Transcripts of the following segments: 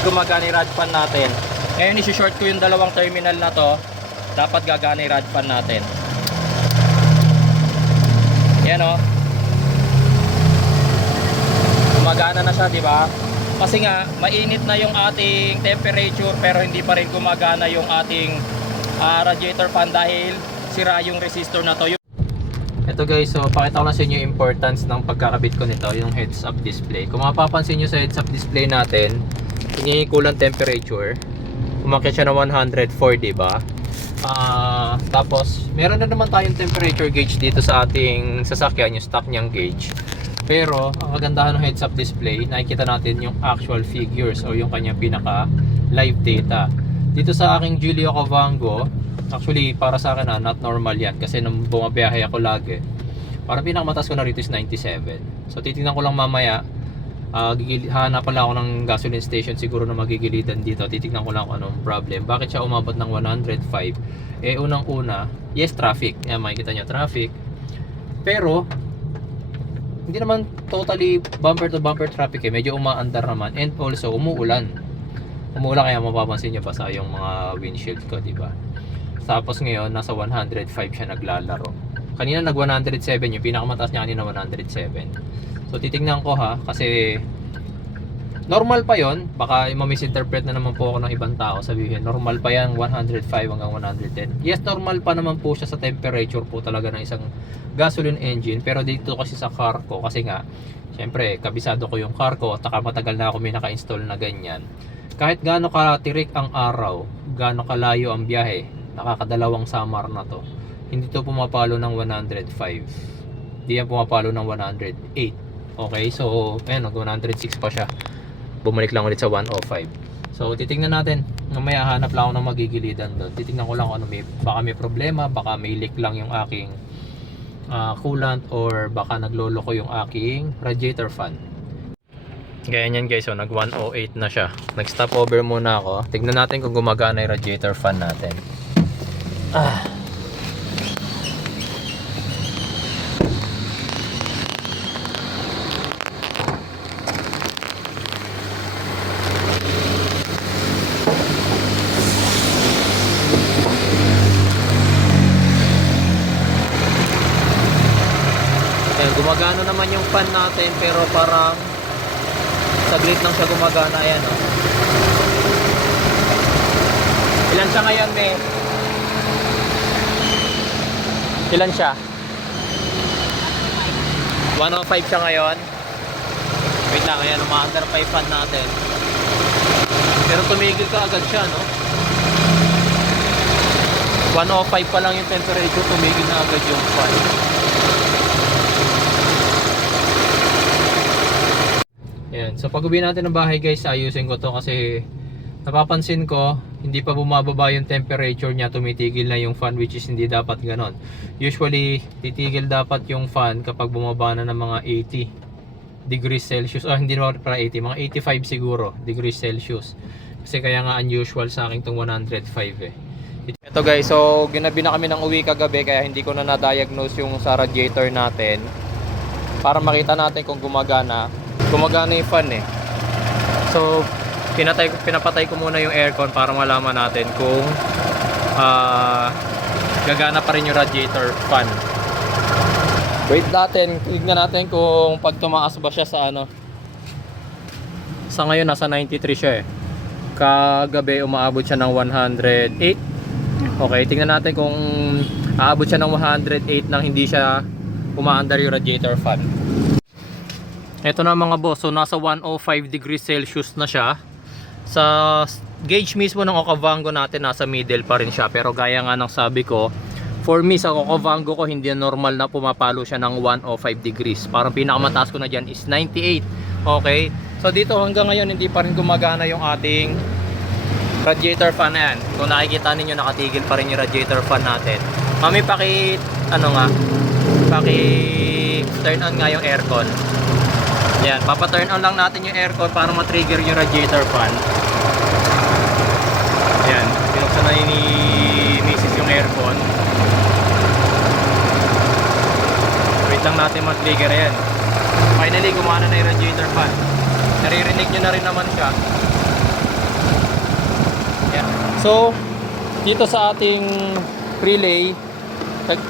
hindi gumagana yung rod fan natin. Ngayon isi-short ko yung dalawang terminal na to. Dapat gagana yung rod fan natin. Yan o. Gumagana na siya, di ba? Kasi nga mainit na yung ating temperature pero hindi pa rin gumagana yung ating radiator fan dahil sira yung resistor na to. Ito guys, so pakita ko lang sa inyo yung importance ng pagkakabit ko nito, yung heads up display. Kung mapapansin nyo sa heads up display natin, hinihikulan temperature, umakyat siya na 104, diba? Tapos meron na naman tayong temperature gauge dito sa ating sasakyan, yung stock niyang gauge. Pero ang kagandahan ng heads up display, nakikita natin yung actual figures o yung kanyang pinaka live data. Dito sa aking Giulio Cavango, actually para sa akin not normal yan kasi nung bumabiyahe ako lagi, parang pinakamataas ko na rito is 97. So titingnan ko lang mamaya, hanapan lang ako ng gasoline station siguro na magigilitan dito. Titingnan ko lang kung anong problem, bakit siya umabot ng 105. Unang una, yes, traffic, yan, makikita nyo traffic, pero hindi naman totally bumper to bumper traffic medyo umaandar naman, and also umuulan kaya mapapansin nyo basa yung mga windshield ko, diba? Tapos ngayon nasa 105 siya naglalaro. Kanina nag 107, yung pinakamataas niya kanina 107. So titingnan ko kasi normal pa yon, baka ma-misinterpret na naman po ako ng ibang tao, sabihin normal pa yan 105 hanggang 110. Yes, normal pa naman po siya sa temperature po talaga ng isang gasoline engine, pero dito kasi sa car ko, kasi nga syempre kabisado ko yung car ko at matagal na ako may naka-install na ganyan. Kahit gaano katirik ang araw, gaano kalayo ang biyahe, nakakadalawang summer na to, hindi to pumapalo ng 105. Hindi yan pumapalo ng 108. Okay, so ayun, 106 pa siya. Bumalik lang ulit sa 105. So titingnan natin, mamaya hanap lang ako ng magigilidan doon. Titingnan ko lang kung ano, baka may problema, baka may leak lang yung aking coolant, or baka nagloloko yung aking radiator fan. Ganyan guys, so nag 108 na siya. Nag stop over muna ako. Tignan natin kung gumagana yung radiator fan natin. Ayan, gumagana naman yung fan natin, pero parang saglit lang siya gumagana. Ayan, oh. Ilan siya ngayon, me? Ilan siya? 105 siya ngayon. Wait lang, ayan, umaandar pa yung fan natin. Pero tumigil ka agad siya, no? 105 pa lang yung temperature, tumigil na agad yung fan. Ayan, so pag uwi natin ng bahay guys, ayusin ko to kasi napapansin ko hindi pa bumababa yung temperature niya, tumitigil na yung fan, which is hindi dapat ganon. Usually titigil dapat yung fan kapag bumaba na ng mga 80 degrees Celsius, hindi naman para 80, mga 85 siguro degrees Celsius. Kasi kaya nga unusual sa akin tong 105 Ito guys, so ginabi na kami ng uwi kagabi, kaya hindi ko na na-diagnose yung sa radiator natin para makita natin kung gumagana yung fan So pinapatay ko muna yung aircon para malaman natin kung gagana pa rin yung radiator fan. Wait natin, tignan natin kung pag tumaas ba siya sa sa ngayon nasa 93 siya kagabi umaabot siya ng 108. Okay, tingnan natin kung aabot siya ng 108 nang hindi siya umaandar yung radiator fan. Ito na mga boss, so nasa 105 degrees Celsius na siya. Sa gauge mismo ng Okavango natin, nasa middle pa rin siya. Pero gaya nga ng sabi ko, for me sa Okavango ko, hindi normal na pumapalo siya ng 105 degrees. Parang pinakamataas ko na dyan is 98. Okay, so dito hanggang ngayon hindi pa rin gumagana yung ating radiator fan na yan. Kung nakikita ninyo, nakatigil pa rin yung radiator fan natin. Mami, paki turn on nga yung aircon. Yan, papa-turn on lang natin yung aircon para ma-trigger yung radiator fan. Yan, binuksan na ni Mrs. yung aircon. Wait lang natin ma-trigger yan. Finally, gumana na yung radiator fan. Naririnig nyo na rin naman siya. So, dito sa ating relay,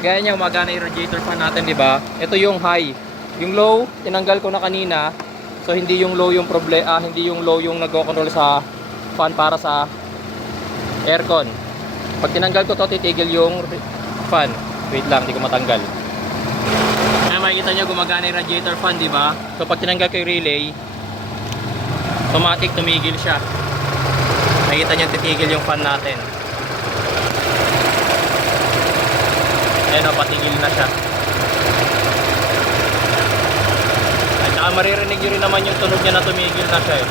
gaya niya gumagana yung radiator fan natin, di ba? Ito yung high. Yung low, tinanggal ko na kanina. So, hindi yung low yung hindi yung low yung nagko-control sa fan para sa aircon. Pag tinanggal ko to, titigil yung fan. Wait lang, hindi ko matanggal. Kaya makikita nyo gumagana yung radiator fan, di ba? So, pag tinanggal ko yung relay, automatic tumigil siya. Nakita nyo titigil yung fan natin. Ayan o, patigil na siya. At saka maririnig nyo rin naman yung tunog niya na tumigil na siya eh.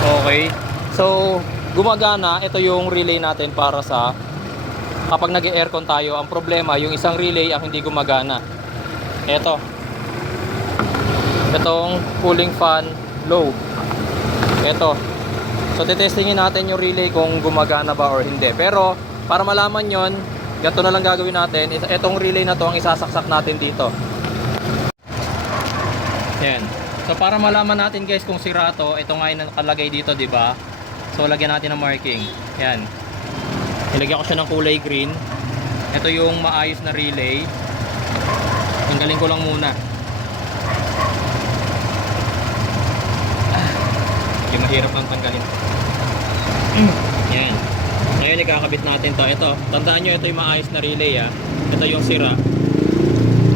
Okay. So, gumagana. Ito yung relay natin para sa kapag nag-aircon tayo. Ang problema, yung isang relay ang hindi gumagana. Ito. Itong cooling fan low. Ito. So, titestingin natin yung relay kung gumagana ba or hindi. Pero, para malaman yon, ganito na lang gagawin natin. Itong relay na to ang isasaksak natin dito. Yan. So, para malaman natin guys kung sira to, ito nga yung nakalagay dito, di ba? So, lagyan natin ng marking. Yan. Ilagyan ko siya ng kulay green. Ito yung maayos na relay. Tanggalin ko lang muna. Yung mahirap ang tanggalin. Yan. Ngayon ikakabit natin to. Ito, tandaan nyo, ito yung maayos na relay ah. Ito yung sira.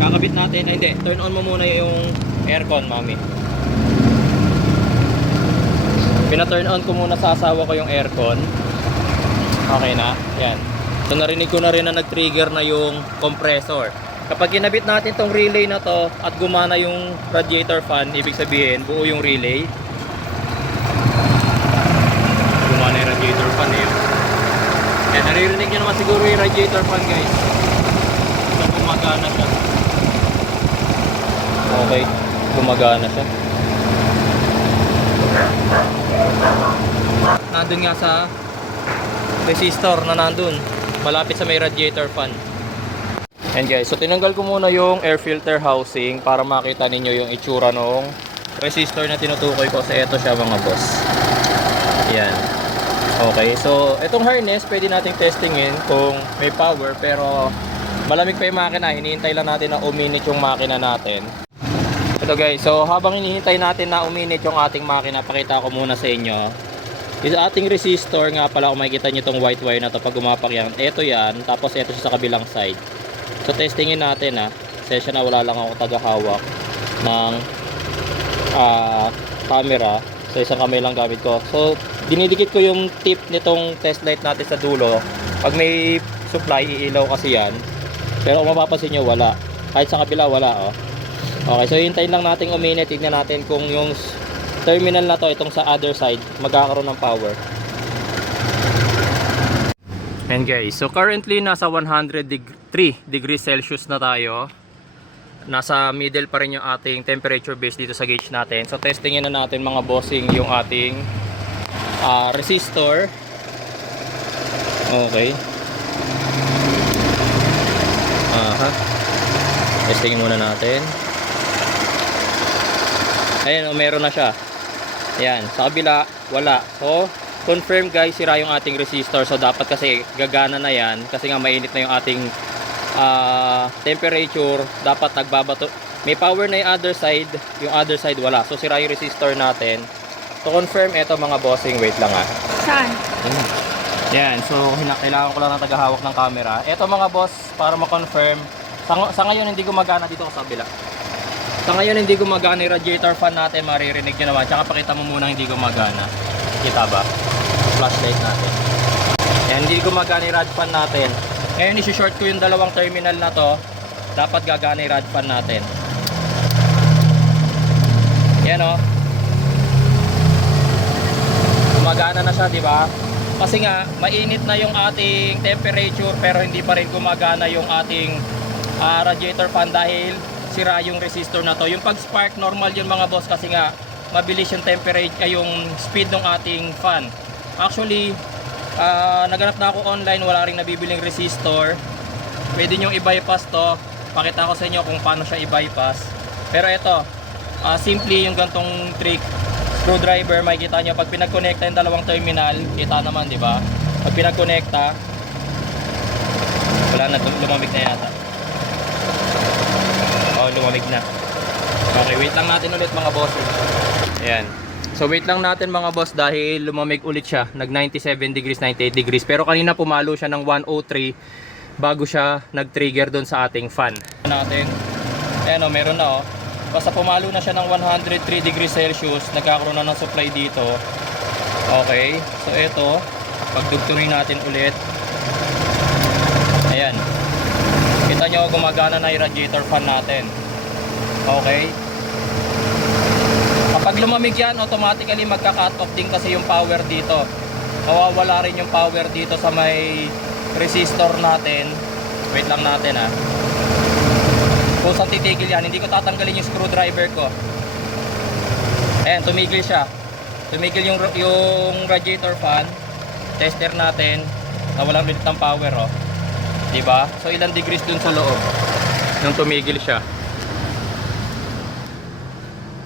Kakabit natin, hindi, turn on mo muna yung aircon, mami. Pina-turn on ko muna sa asawa ko yung aircon. Okay na, yan. So narinig ko na rin na nag-trigger na yung compressor. Kapag kinabit natin tong relay na to at gumana yung radiator fan, ibig sabihin buo yung relay. Gumana yung radiator fan na yun. Yan, naririnig nyo naman siguro yung radiator fan guys. So gumagana siya. Okay, gumagana siya. Nandun nga sa resistor na nandun, malapit sa may radiator fan. And guys, so tinanggal ko muna yung air filter housing para makita ninyo yung itsura ng resistor na tinutukoy ko. Sa ito siya mga boss. Yan. Okay, so itong harness pwede nating testingin kung may power, pero malamig pa yung makina. Hinihintay lang natin na uminit yung makina natin. Ito guys, so habang hinihintay natin na uminit yung ating makina, pakita ko muna sa inyo. Yung ating resistor nga pala, kung makikita nyo itong white wire na to pag umapak yan, ito yan, tapos ito siya sa kabilang side. So testingin natin ha. Session na wala lang ako tagahawak ng camera. So isang kamay lang gamit ko. So dinidikit ko yung tip nitong test light natin sa dulo. Pag may supply, iilaw kasi yan. Pero kung mapapansin nyo, wala. Kahit sa kabila, wala oh. Okay, so hintayin lang natin uminit. Tignan natin kung yung terminal na to, itong sa other side, magkakaroon ng power. And guys, so currently nasa 103 degrees Celsius na tayo. Nasa middle pa rin yung ating temperature base dito sa gauge natin. So testingin na natin mga bossing yung ating resistor. Okay. Testingin muna natin. Ayan, meron na siya. Ayan, sa kabila, wala. So, confirm guys, sira yung ating resistor. So, dapat kasi gagana na yan. Kasi nga mainit na yung ating temperature. Dapat nagbabato. May power na yung other side. Yung other side, wala. So, sira yung resistor natin. To confirm, eto mga bossing, wait lang ha. Saan? Yan, so kailangan ko lang ng tagahawak ng camera. Eto mga boss, para ma-confirm. Sa ngayon, hindi gumagana dito sa kabila. Sa ngayon, hindi gumagana yung radiator fan natin. Maririnig nyo naman. Tsaka pakita mo muna hindi gumagana. Kita ba? Flashlight natin. Yan, hindi gumagana yung rad fan natin. Ngayon, isi-short ko yung dalawang terminal na to. Dapat gagana yung rad fan natin. Yan o. Gumagana na siya, di ba? Kasi nga, mainit na yung ating temperature pero hindi pa rin gumagana yung ating radiator fan dahil sira yung resistor na to. Yung pag spark normal yun mga boss kasi nga mabilis yung temperature, yung speed ng ating fan. Actually, naganap na ako online, wala ring nabibiling resistor. Pwede nyo i-bypass to. Pakita ko sa inyo kung paano siya i-bypass. Pero ito, simple yung gantong trick. screwdriver, makikita nyo pag pinag-connecta yung dalawang terminal, kita naman, di ba? Pag pinag-connecta, wala na, lumamig na yata. Oh, lumamig na. Okay, wait lang natin ulit mga boss. Ayan. So wait lang natin mga boss dahil lumamig ulit siya. Nag 97 degrees, 98 degrees. Pero kanina pumalo siya ng 103 bago siya nag-trigger doon sa ating fan. Natin. Ayan o, meron na o. Basta pumalo na siya ng 103 degrees Celsius, nagkakaroon na ng supply dito. Okay. So ito, pagdugtungin natin ulit. Ayan. Kita nyo gumagana na yung radiator fan natin. Okay. Kapag lumamig yan, automatically magka-cut off din kasi yung power dito. Mawawala rin yung power dito sa may resistor natin. Wait lang natin ha. Kung saan titigil yan, hindi ko tatanggalin yung screwdriver ko. Ayan, tumigil siya. Tumigil yung radiator fan. Tester natin na walang ulit ng power oh. Diba? So ilang degrees dun sa loob nung tumigil siya.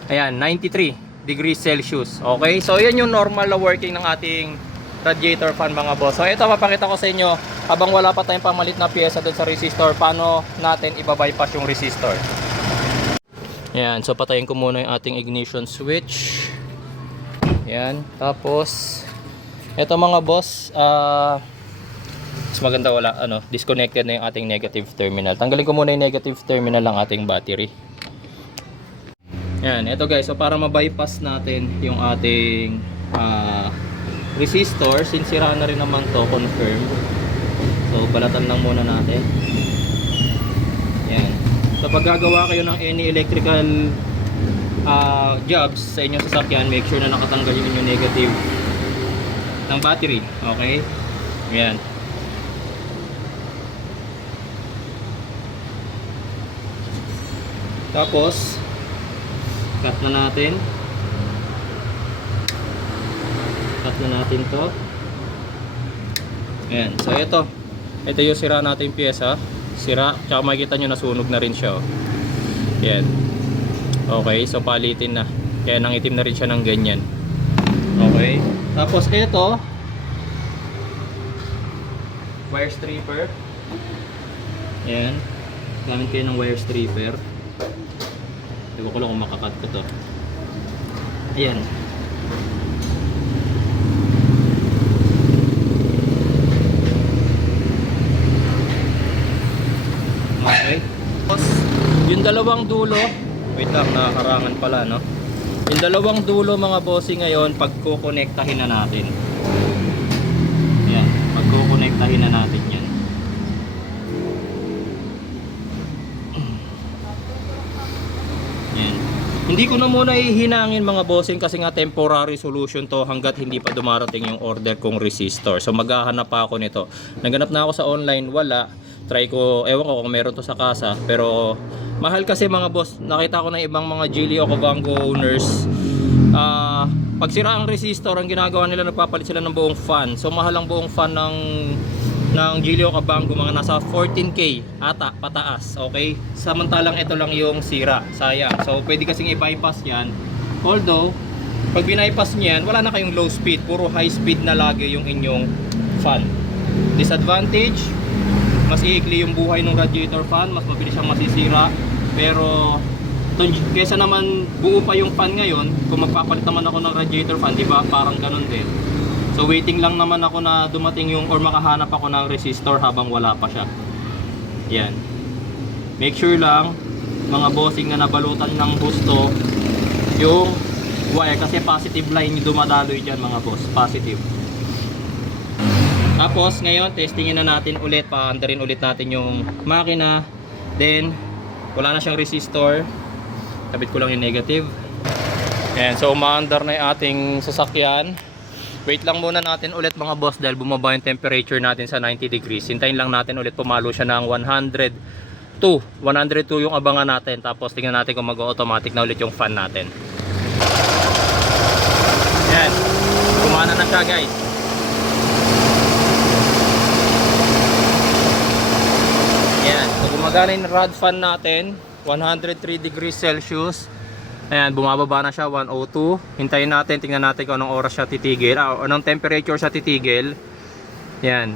Ayan, 93 degrees Celsius. Okay, so yan yung normal na working ng ating radiator fan mga boss. So ito, mapakita ko sa inyo habang wala pa tayong pamalit na pyesa doon sa resistor, paano natin ibabypass yung resistor. Ayan, so patayin ko muna yung ating ignition switch. Ayan, tapos ito mga boss, mas maganda wala, disconnected na yung ating negative terminal. Tanggalin ko muna yung negative terminal ng ating battery. Yan, ito guys, so para ma-bypass natin yung ating resistor, since sira na rin naman to, confirm. So balatan lang muna natin. Yan. So pag gagawa kayo ng any electrical jobs sa inyong sasakyan, make sure na nakatanggal yung inyong negative ng battery. Okay? Yan. Tapos cut na natin. Cut na natin to. Ayan. So ito yung sira natin pyesa. Sira. Tsaka makikita nyo nasunog na rin siya. Ayan. Okay. So palitin na. Kaya nangitim na rin siya ng ganyan. Okay. Tapos ito, wire stripper. Ayan. Gamit kayo ng wire stripper. Ewan ko lang kung makakat ko to. Ayan. Okay. Tapos, yung dalawang dulo, wait lang, nakakarangan pala, no? Yung dalawang dulo mga bossing ngayon, pagkukonektahin na natin. Ayan, pagkukonektahin na natin yan. Hindi ko na muna ihinangin mga bossing kasi nga temporary solution to hanggat hindi pa dumarating yung order kong resistor. So maghahanap pa ako nito. Naghanap na ako sa online, wala. Try ko, ewan ko kung meron to sa kasa. Pero mahal kasi mga boss. Nakita ko na ibang mga Geely o Cabango owners. Pag sira ang resistor, ang ginagawa nila, nagpapalit sila ng buong fan. So mahal ang buong fan ng Geely o Cabango, mga nasa 14k ata pataas. Okay, samantalang ito lang yung sira, sayang. So pwede kasing i-bypass yan, although pag bypass niyan, wala na kayong low speed, puro high speed na lagi yung inyong fan. Disadvantage, mas iikli yung buhay ng radiator fan, mas mabilis siyang masisira. Pero kesa naman buo pa yung fan ngayon, kung magpapalit naman ako ng radiator fan, di ba, parang ganun din. So waiting lang naman ako na dumating yung or makahanap ako ng resistor habang wala pa siya. Yan. Make sure lang mga bossing na nabalutan ng gusto yung wire kasi positive line yung dumadaloy dyan mga boss. Positive. Tapos ngayon testingin na natin ulit, paandarin ulit natin yung makina. Then wala na siyang resistor. Kabit ko lang yung negative. Yan. So umaandar na yung ating sasakyan. Wait lang muna natin ulit mga boss dahil bumaba yung temperature natin sa 90 degrees. Hintayin lang natin ulit pumalo siya ng 102. 102 yung abangan natin. Tapos tingnan natin kung mag-automatic na ulit yung fan natin. Yan. Gumana na siya guys. Yan. So gumagana yung rod fan natin. 103 degrees Celsius. Ayan, bumababa na siya, 102. Hintayin natin, tingnan natin kung anong oras siya titigil. Anong temperature siya titigil. Yan.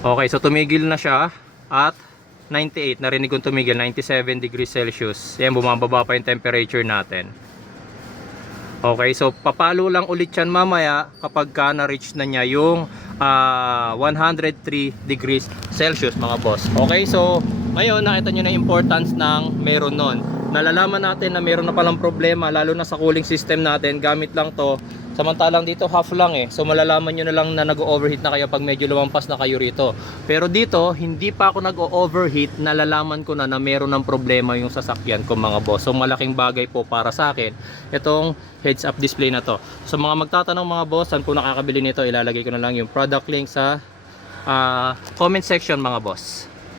Okay, so tumigil na siya at 98. Narinig kong tumigil, 97 degrees Celsius. Yan, bumababa pa yung temperature natin. Okay, so papalo lang ulit yan mamaya kapag ka na-reach na niya yung 103 degrees Celsius mga boss. Okay, so ngayon nakita nyo na importance ng meron nun. Nalalaman natin na meron na palang problema lalo na sa cooling system natin. Gamit lang to. Samantalang dito half lang eh. So malalaman nyo na lang na nag-overheat na kayo pag medyo lumampas na kayo rito. Pero dito, hindi pa ako nag-overheat. Nalalaman ko na meron ng problema yung sasakyan ko mga boss. So malaking bagay po para sa akin itong heads up display na to. So mga magtatanong mga boss, saan po nakakabili nito? Ilalagay ko na lang yung product link sa comment section mga boss.